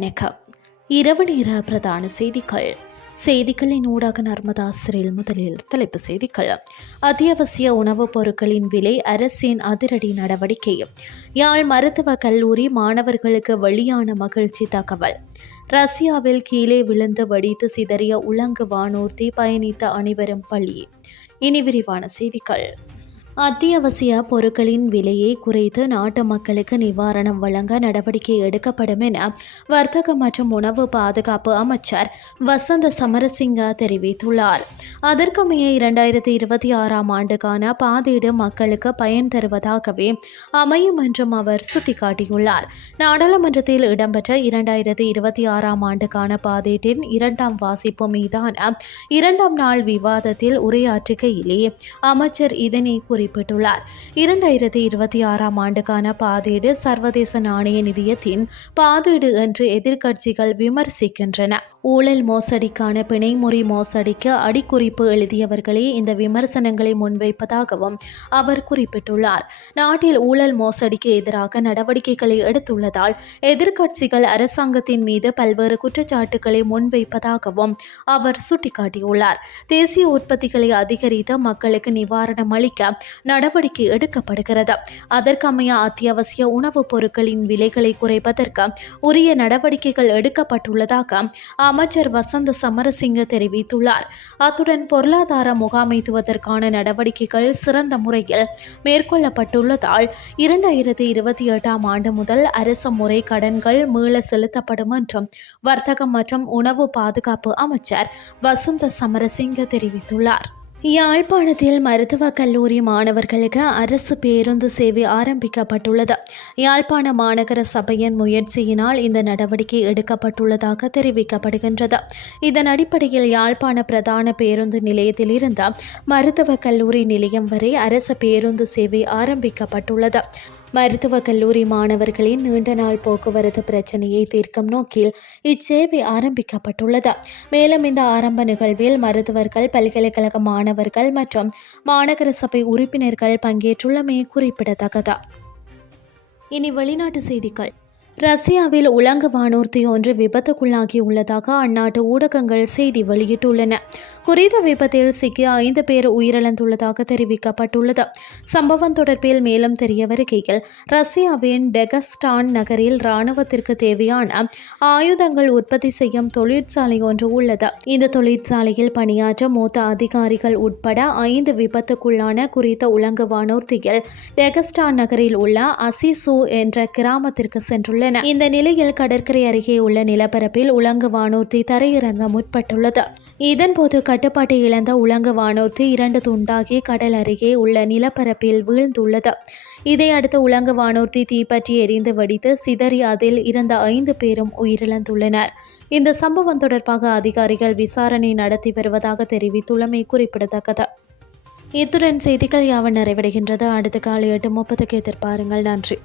வணக்கம். இரவு நேர பிரதான செய்திகள். செய்திகளின் ஊடாக நர்மதா சிறையில் முதலில் தலைப்பு செய்திகள். அத்தியாவசிய உணவுப் பொருட்களின் விலை அரசின் அதிரடி நடவடிக்கை. யாழ் மருத்துவ கல்லூரி மாணவர்களுக்கு வெளியான மகிழ்ச்சி தகவல். ரஷ்யாவில் கீழே விழுந்து வடித்து சிதறிய உலங்கு வானூர்தி பயணித்த அனைவரும் பள்ளி இனி விரிவான செய்திகள். அத்தியாவசிய பொருட்களின் விலையை குறைத்து நாட்டு மக்களுக்கு நிவாரணம் வழங்க நடவடிக்கை எடுக்கப்படும் என வர்த்தக மற்றும் உணவு பாதுகாப்பு அமைச்சர் வசந்த சமரசிங்க தெரிவித்துள்ளார். அதற்கமைய இரண்டாயிரத்தி இருபத்தி ஆறாம் ஆண்டுக்கான பாதீடு மக்களுக்கு பயன் தருவதாகவே அமையும் என்றும் அவர் சுட்டிக்காட்டியுள்ளார். நாடாளுமன்றத்தில் இடம்பெற்ற இரண்டாயிரத்தி இருபத்தி ஆறாம் ஆண்டுக்கான பாதீட்டின் இரண்டாம் வாசிப்பு மீதான இரண்டாம் நாள் விவாதத்தில் உரையாற்றுகையிலே அமைச்சர் இதனை குறிப்பிட்டுள்ளார். இரண்டாயிரத்தி இருபத்தி ஆறாம் ஆண்டுக்கான பாதீடு சர்வதேச நாணய நிதியத்தின் பாதீடு என்று எதிர்க்கட்சிகள் விமர்சிக்கின்றன. ஊழல் மோசடிக்கான பிணைமுறை மோசடிக்கு அடிக்குறிப்பு எழுதியவர்களே இந்த விமர்சனங்களை முன்வைப்பதாகவும் அவர் குறிப்பிட்டுள்ளார். நாட்டில் ஊழல் மோசடிக்கு எதிராக நடவடிக்கைகளை எடுத்துள்ளதால் எதிர்க்கட்சிகள் அரசாங்கத்தின் மீது பல்வேறு குற்றச்சாட்டுகளை முன்வைப்பதாகவும் அவர் சுட்டிக்காட்டியுள்ளார். தேசிய உற்பத்திகளை அதிகரித்து மக்களுக்கு நிவாரணம் அளிக்க நடவடிக்கை எடுக்கப்படுகிறது. அதற்கமைய அத்தியாவசிய உணவுப் பொருட்களின் விலைகளை குறைப்பதற்கு உரிய நடவடிக்கைகள் எடுக்கப்பட்டுள்ளதாக அமைச்சர் வசந்த சமரசிங்க தெரிவித்துள்ளார். அத்துடன் பொருளாதார முகாமைத்துவதற்கான நடவடிக்கைகள் சிறந்த முறையில் மேற்கொள்ளப்பட்டுள்ளதால் இரண்டாயிரத்தி இருபத்தி எட்டாம் ஆண்டு முதல் அரச முறை கடன்கள் மீள செலுத்தப்படும் என்றும் வர்த்தகம் மற்றும் உணவு பாதுகாப்பு அமைச்சர் வசந்த சமரசிங்க தெரிவித்துள்ளார். யாழ்ப்பாணத்தில் மருத்துவக் கல்லூரி மாணவர்களுக்கு அரசு பேருந்து சேவை ஆரம்பிக்கப்பட்டுள்ளது. யாழ்ப்பாண மாநகர சபையின் முயற்சியினால் இந்த நடவடிக்கை எடுக்கப்பட்டுள்ளதாக தெரிவிக்கப்படுகின்றது. இதன் அடிப்படையில் யாழ்ப்பாண பிரதான பேருந்து நிலையத்திலிருந்து மருத்துவக் கல்லூரி நிலையம் வரை அரசு பேருந்து சேவை ஆரம்பிக்கப்பட்டுள்ளது. மருத்துவக் கல்லூரி மாணவர்களின் நீண்ட நாள் போக்குவரத்து பிரச்சனையை தீர்க்கும் நோக்கில் இச்சேவை ஆரம்பிக்கப்பட்டுள்ளது. மேலும் இந்த ஆரம்ப நிகழ்வில் மருத்துவர்கள் பல்கலைக்கழக மாணவர்கள் மற்றும் மாநகர சபை உறுப்பினர்கள் பங்கேற்றுள்ளமை குறிப்பிடத்தக்கது. இனி வெளிநாட்டு செய்திகள். ரஷ்யாவில் உலங்கு வானூர்த்தி ஒன்று விபத்துக்குள்ளாகியுள்ளதாக அந்நாட்டு ஊடகங்கள் செய்தி வெளியிட்டுள்ளன. குறித்த விபத்தில் சிக்கிய ஐந்து பேர் உயிரிழந்துள்ளதாக தெரிவிக்கப்பட்டுள்ளது. சம்பவம் தொடர்பில் மேலும் தெரிய வருகையில் ரஷ்யாவின் டெகஸ்டான் நகரில் இராணுவத்திற்கு தேவையான ஆயுதங்கள் உற்பத்தி செய்யும் தொழிற்சாலை ஒன்று உள்ளது. இந்த தொழிற்சாலையில் பணியாற்ற மூத்த அதிகாரிகள் உட்பட ஐந்து விபத்துக்குள்ளான குறித்த உலங்கு வானூர்த்தியில் டெகஸ்டான் நகரில் உள்ள அசிசு என்ற கிராமத்திற்கு உள்ளன. இந்த நிலையில் கடற்கரை அருகே உள்ள நிலப்பரப்பில் உலங்கு வானூர்த்தி தரையிறங்க முற்பட்டுள்ளது. இதன்போது கட்டுப்பாட்டை இழந்த உலங்கு வானூர்த்தி இரண்டு துண்டாகி கடல் அருகே உள்ள நிலப்பரப்பில் வீழ்ந்துள்ளது. இதையடுத்து உலங்கு வானூர்தி தீப்பற்றி எரிந்து வெடித்து சிதறி அதில் இருந்த ஐந்து பேரும் உயிரிழந்துள்ளனர். இந்த சம்பவம் தொடர்பாக அதிகாரிகள் விசாரணை நடத்தி வருவதாக தெரிவித்துள்ளமை குறிப்பிடத்தக்கது. இத்துடன் செய்திகள் யாவன் நிறைவடைகின்றது. அடுத்த காலை எட்டு முப்பதுக்கு எதிர்பாருங்கள். நன்றி.